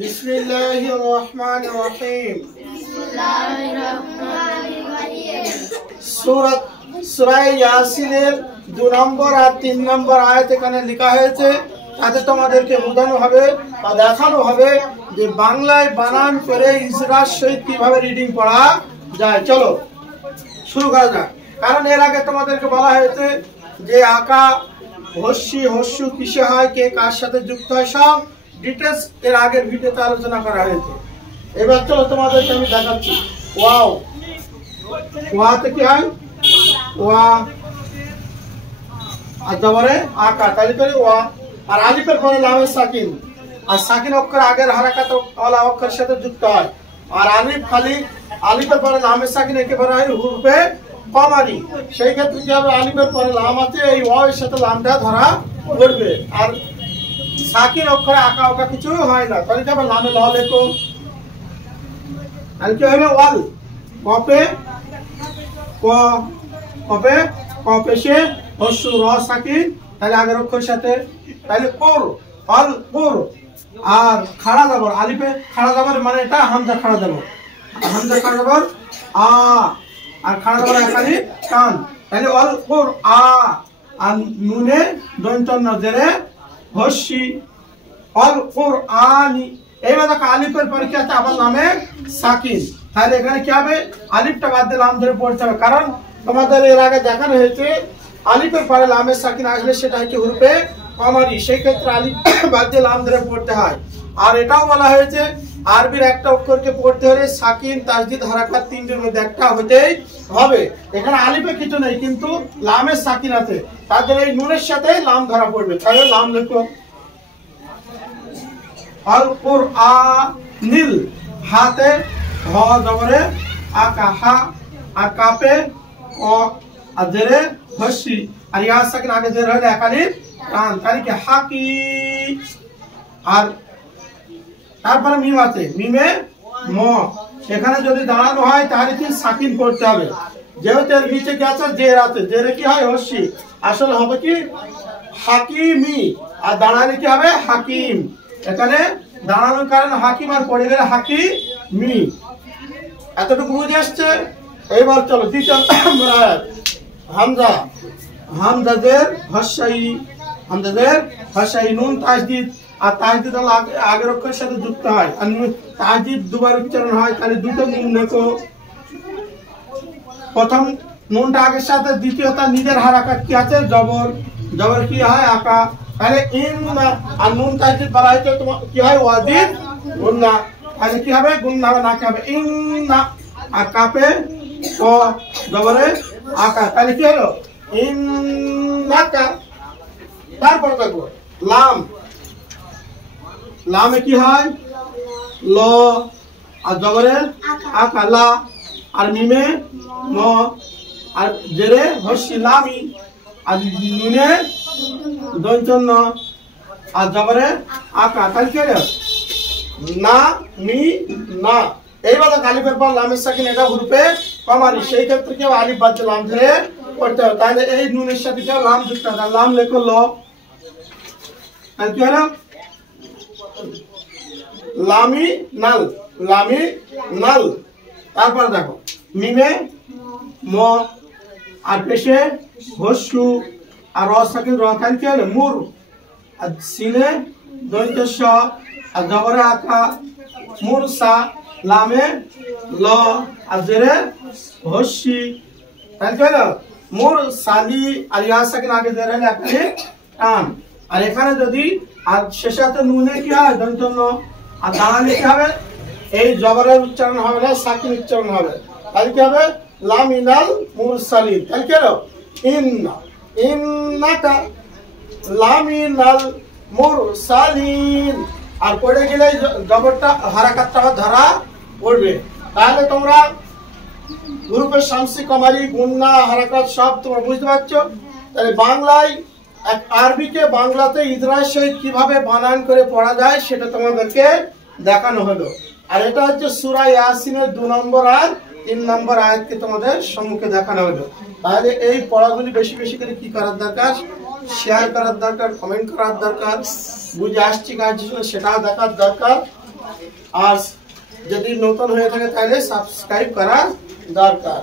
বিসমিল্লাহির রহমানির রহিম। সূরা ইয়াসিনের 2 নম্বর আর 3 নম্বর আয়াত এখানে লেখা হয়েছে। তাতে তোমাদেরকে বোঝানো হবে বা দেখানো হবে যে বাংলায় বানান করে ইসরার সহিত কিভাবে রিডিং পড়া যায়। চলো শুরু করা যাক। কারণ এর আগে তোমাদেরকে বলা হয়েছে যে আকা হস্যি হস্যু কিসে হয়, কে কার সাথে যুক্ত হয়, সব ডিটেলস এর আগের ভিডিওতে আলোচনা করা হয়েছে। এবার চলো তোমাদেরকে আমি দেখাচ্ছি। ওয়াও, ওয়াতে কি হয়? ওয়া আর তারপরে আকা, তাহলে করে ওয়া। আর আলিফের পরে লামে সাকিন, আর সাকিন অক্ষর আগের হারাকাত ওয়ালা অক্ষরের সাথে যুক্ত হয়। আর আলিফ খালি আলিফের পরে লামে সাকিন একেবারে হয় হুরফে কমারি। সেই ক্ষেত্রে কি হবে? আলিফের পরে লাম আছে, এই ওয়া এর সাথে লামটা ধরা পড়বে। আর সাকিন অক্ষরে আঁকা ওকা কিছু হয় না, তাহলে কি হবে? লামে ল লেখো, আর কি হবে? ওয়াল কপে ক, কপে কপেশে হস্যু র সাকিন, তাহলে আগের অক্ষরের সাথে, তাহলে কোর অল কোর। আর খাড়া জবর আলিফে খাড়া জবর মানে এটা হামজা খাড়া জবর, হামজা খাড়া জবর আ, আর খাড়া জবর একালি টান, তাহলে অল কোর আ। আর নুনে দন্তন্য জেরে হস্যি অল কোর আনি। এইবার দেখো আলিফের পরে কি আছে? আবার নামে সাকিন, তাহলে এখানে কি হবে? আলিফটা বাদ দিয়ে লাম ধরে পড়তে হবে। কারণ তোমাদের এর আগে দেখানো হয়েছে আলিফের পরে লামে সাকিন আসলে সেটা হচ্ছে হুরফে কমারি, সেই ক্ষেত্রে আলিফ বাদ দিয়ে লাম ধরে পড়তে হয়। আর এটাও বলা হয়েছে আরবির একটা অক্ষরকে পড়তে হলে সাকিন তাসদিদ হারাকাত তিনটির মধ্যে একটা হতেই হবে। এখানে আলিফে কিছু নেই, কিন্তু লামে সাকিন আছে, তাদের এই নুনের সাথে লাম ধরা পড়বে। তাহলে লাম লেখো আল কুরআনিল, হাতে হ জবরে আকা হা, আর কাপে ও, আর জেরে হস্যি, আর ইয়া সাকিন আগে জের হলে একালিফ টান, তাহলে কি হাকি। আর তারপরে মিম আছে, মিমে ম, এখানে যদি দাঁড়ানো হয় তাহলে কি সাকিন করতে হবে। যেহেতু এর নিচে কি আছে? জের আছে, জেরে কি হয়? হস্যি, আসলে হবে কি হাকিমি, আর দাঁড়ালে কি হবে? হাকিম। এখানে দাঁড়ানোর কারণে হাকিম, আর পড়ে গেলে হাকিমি। এতটুকু বুঝে আসছে? এইবার চলো দ্বিতীয় হামজা, হামজাদের হস্যাই, হামজাদের হস্যাই, নুন তাসদিদ, আর তাসদিদ হলো আগের অক্ষরের সাথে যুক্ত হয়। আর তাসদিদ দুবার উচ্চারণ হয়, তাহলে দুটো নুন লেখো। প্রথম নুনটা আগের সাথে, দ্বিতীয়টা নিজের হারাকাত কি আছে? জবর, জবর কি হয়? আকা, তাহলে ইন। আর নুন তাসদিদ বলা হয়তো তোমার কি হয়? ওয়াজিব গুন্না, তাহলে কি হবে? গুন্না হবে, না কি হবে? ইন্না। আর কাপে ক জবরে আকা, তাহলে কি হলো? ইন্নাকা। তারপর দেখো লাম, লামে কি হয়? ল, আর জবরে আকা লা, আর মিমে ম, আর জেরে হস্যি লামি, আর নুনে দন্তন্য, আর জবরে আকা, তাহলে কি হলো? না মি না। এইবার আলিফের পর লামের সাকিন, এটা হুরফে কমারি, সেই ক্ষেত্রে কেউ আলিফ বাদ দিয়ে লাম ধরে পড়তে হবে। তাহলে এই নুনের সাথে কেউ লাম যুক্ত হয়, লাম লেখো ল, তাহলে কি হলো? লামি নাল, লামি নাল। তারপর দেখো মিমে ম, আর পেশে হস্যু, আর র সাকিন র, তাহলে কি হলো? মুর, আর সিনে দন্তস্য, আর জবরে আকা মুরসা, লামে ল, আর জেরে হস্যি, তাহলে কি হলো? মুরসালি, আর ইয়া সাকিন আগে জের হলে একালি টান। আর এখানে যদি আর শেষে হাতে নুনে কি হয়? দন্তন্য, আর দাঁড়ালে কি হবে? এই জবরের উচ্চারণ হবে না, সাকিন উচ্চারণ হবে। তাহলে কি হবে? লামিনাল মুরসালিন, তাহলে কি হলো? ইন্না, ইন্নাকা লামিনাল মুরসালিন। আর পড়ে গেলে জবরটা হারাকাতটা ধরা পড়বে। তাহলে তোমরা গ্রুপের শামসি কমারি গুন্না হারাকাত সব তোমরা বুঝতে পারছো। তাহলে বাংলায় আরবিকে বাংলাতে ইদরার সহিত কিভাবে বানান করে পড়া যায় সেটা তোমাদেরকে দেখানো হলো। আর এটা হচ্ছে সূরা ইয়াসিনের 2 নম্বর আর 3 নম্বর আয়াতকে তোমাদের সম্মুখে দেখানো হলো। তাহলে এই পড়াগুলি বেশি বেশি করে কি করার দরকার? শেয়ার করার দরকার, কমেন্ট করার দরকার, বুঝে আসছি কাজ সেটাও দেখার দরকার। আর যদি নতুন হয়ে থাকে তাহলে সাবস্ক্রাইব করা দরকার।